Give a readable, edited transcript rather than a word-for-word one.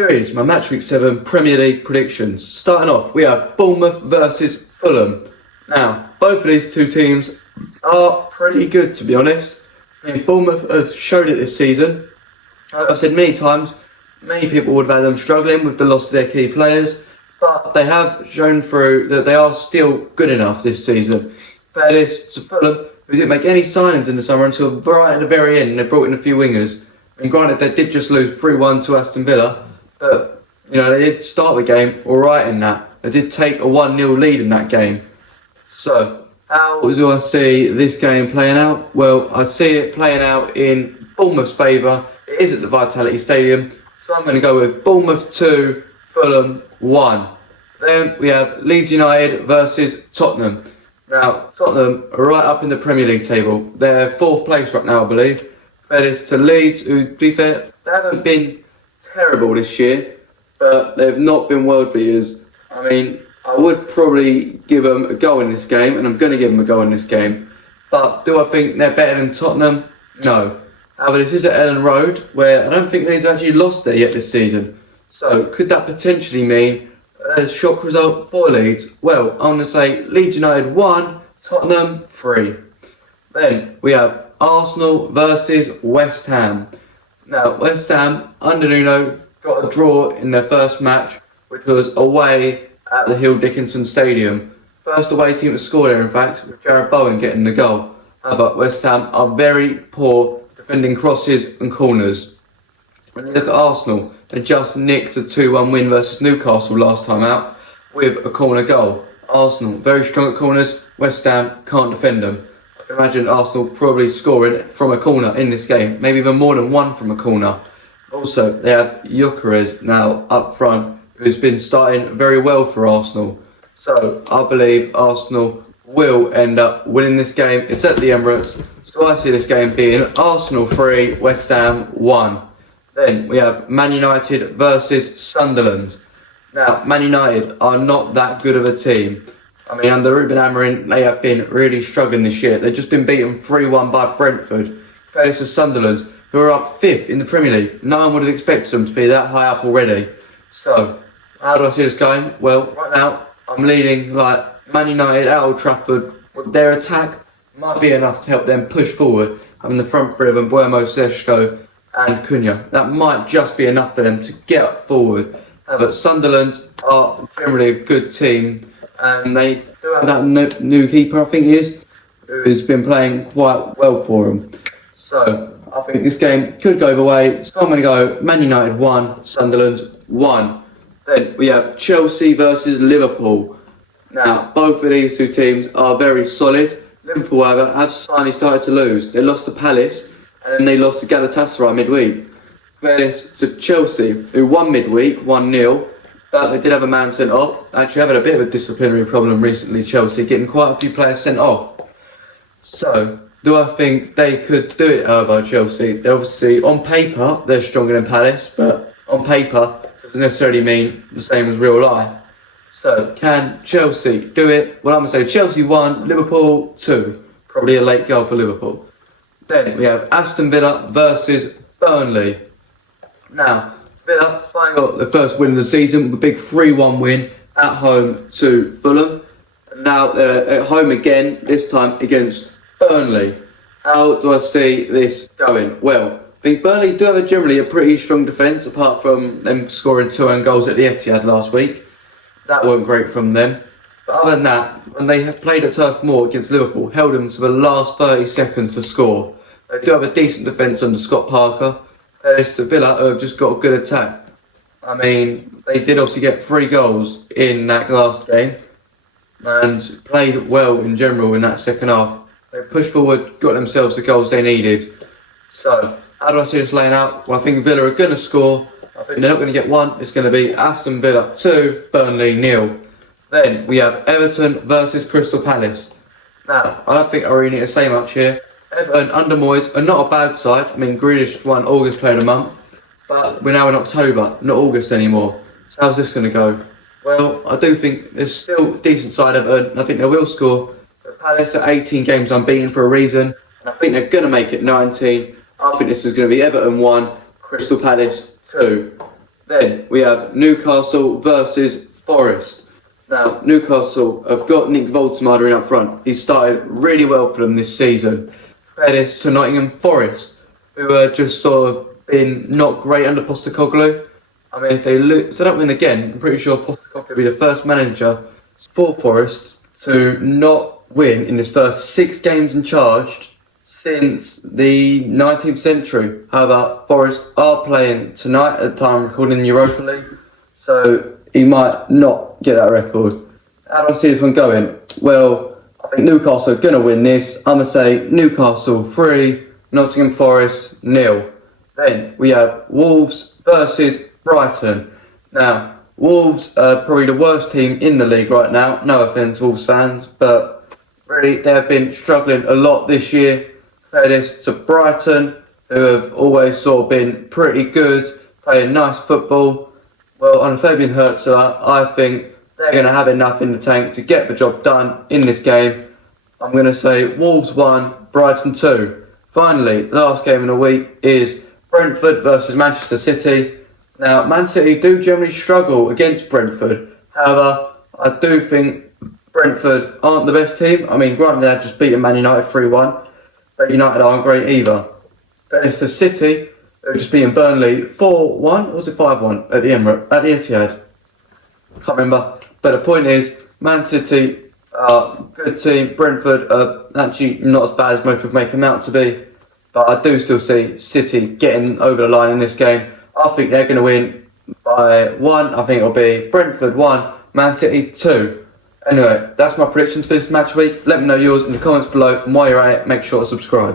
Here is my match week 7 Premier League predictions. Starting off, we have Bournemouth versus Fulham. Now, both of these two teams are pretty good, to be honest. I mean, Bournemouth have showed it this season. Like I've said many times, many people would have had them struggling with the loss of their key players, but they have shown through that they are still good enough this season. Compare this to Fulham, who didn't make any signings in the summer until right at the very end, and they brought in a few wingers. And granted, they did just lose 3-1 to Aston Villa, but they did start the game alright in that. They did take a 1-0 lead in that game. So, how do I see this game playing out? Well, I see it playing out in Bournemouth's favour. It is at the Vitality Stadium, so I'm going to go with Bournemouth 2, Fulham 1. Then we have Leeds United versus Tottenham. Now, Tottenham are right up in the Premier League table. They're 4th place right now, I believe. That is to Leeds, who, to be fair, they haven't been terrible this year, but they've not been world beaters. I mean, I would probably give them a go in this game, and I'm going to give them a go in this game. But do I think they're better than Tottenham? No. However, this is at Ellen Road, where I don't think Leeds actually lost there yet this season. So, could that potentially mean a shock result for Leeds? Well, I'm going to say Leeds United 1, Tottenham 3. Then we have Arsenal versus West Ham. Now, West Ham, under Nuno, got a draw in their first match, which was away at the Hill Dickinson Stadium. First away team to score there, in fact, with Jared Bowen getting the goal. However, West Ham are very poor defending crosses and corners. When you look at Arsenal, they just nicked a 2-1 win versus Newcastle last time out with a corner goal. Arsenal, very strong at corners. West Ham can't defend them. I can imagine Arsenal probably scoring from a corner in this game, maybe even more than one from a corner. Also, they have Gyökeres now up front, who's been starting very well for Arsenal. So, I believe Arsenal will end up winning this game. It's at the Emirates, so I see this game being Arsenal 3, West Ham 1. Then we have Man United versus Sunderland. Now, Man United are not that good of a team. I mean, under Ruben Amorim, they have been really struggling this year. They've just been beaten 3-1 by Brentford. Compared to Sunderland, who are up 5th in the Premier League. No one would have expected them to be that high up already. So, how do I see this going? Well, right now, I'm leading like Man United at Old Trafford. Their attack might be enough to help them push forward. Having the front three of them, Buemo, Sesko and Cunha. That might just be enough for them to get up forward. But Sunderland are generally a good team. And they do have that new keeper, I think he is, who has been playing quite well for them. So, I think this game could go either way. So I'm going to go Man United 1, Sunderland 1. Then we have Chelsea versus Liverpool. Now, both of these two teams are very solid. Liverpool, however, have finally started to lose. They lost to Palace, and then they lost to Galatasaray midweek. Compare this to Chelsea, who won midweek, 1-0. But they did have a man sent off. Actually, having a bit of a disciplinary problem recently, Chelsea, getting quite a few players sent off. So, do I think they could do it, however, Chelsea? They're obviously, on paper, they're stronger than Palace, but on paper, doesn't necessarily mean the same as real life. So, can Chelsea do it? Well, I'm going to say Chelsea 1, Liverpool 2. Probably a late goal for Liverpool. Then we have Aston Villa versus Burnley. Now, Villa finally got the first win of the season with a big 3-1 win at home to Fulham. Now they're at home again, this time against Burnley. How do I see this going? Well, I think Burnley do have generally a pretty strong defence, apart from them scoring 2 own goals at the Etihad last week. That wasn't great from them. But other than that, when they have played at Turf Moor against Liverpool, held them to the last 30 seconds to score. They do have a decent defence under Scott Parker. It's the Villa who have just got a good attack. I mean, they did obviously get 3 goals in that last game and played well in general in that second half. They pushed forward, got themselves the goals they needed. So, how do I see this laying out? Well, I think Villa are going to score. I think they're not going to get 1. It's going to be Aston Villa 2, Burnley 0. Then we have Everton versus Crystal Palace. Now, I don't think I really need to say much here. Everton under Moyes are not a bad side. I mean, Grealish won August Player of the Month, but we're now in October, not August anymore. So how's this going to go? Well, I do think there's still a decent side of Everton. I think they will score. But Palace are 18 games unbeaten for a reason, and I think they're going to make it 19. I think this is going to be Everton 1, Crystal Palace 2. Then we have Newcastle versus Forest. Now, Newcastle have got Nick Woltemade in up front. He started really well for them this season. Compare this to Nottingham Forest, who are just sort of been not great under Postecoglou. I mean, if they don't win again, I'm pretty sure Postecoglou will be the first manager for Forest to not win in his first 6 games in charge since the 19th century. However, Forest are playing tonight at the time of recording the Europa League, so he might not get that record. How do I see this one going? Well, I think Newcastle are going to win this. I'm going to say Newcastle 3, Nottingham Forest 0. Then we have Wolves versus Brighton. Now, Wolves are probably the worst team in the league right now. No offence, Wolves fans, but really they have been struggling a lot this year. Compare this to Brighton, who have always sort of been pretty good, playing nice football. Well, on Fabian Herzler, I think they're going to have enough in the tank to get the job done in this game. I'm going to say Wolves 1, Brighton 2. Finally, the last game of the week is Brentford versus Manchester City. Now, Man City do generally struggle against Brentford. However, I do think Brentford aren't the best team. I mean, granted, they've just beaten Man United 3-1, but United aren't great either. But it's the City. They've just beaten Burnley 4-1, or was it 5-1 at the Etihad? Can't remember. But the point is, Man City are a good team. Brentford are actually not as bad as most would make them out to be. But I do still see City getting over the line in this game. I think they're going to win by 1. I think it'll be Brentford 1, Man City 2. Anyway, that's my predictions for this match week. Let me know yours in the comments below. And while you're at it, make sure to subscribe.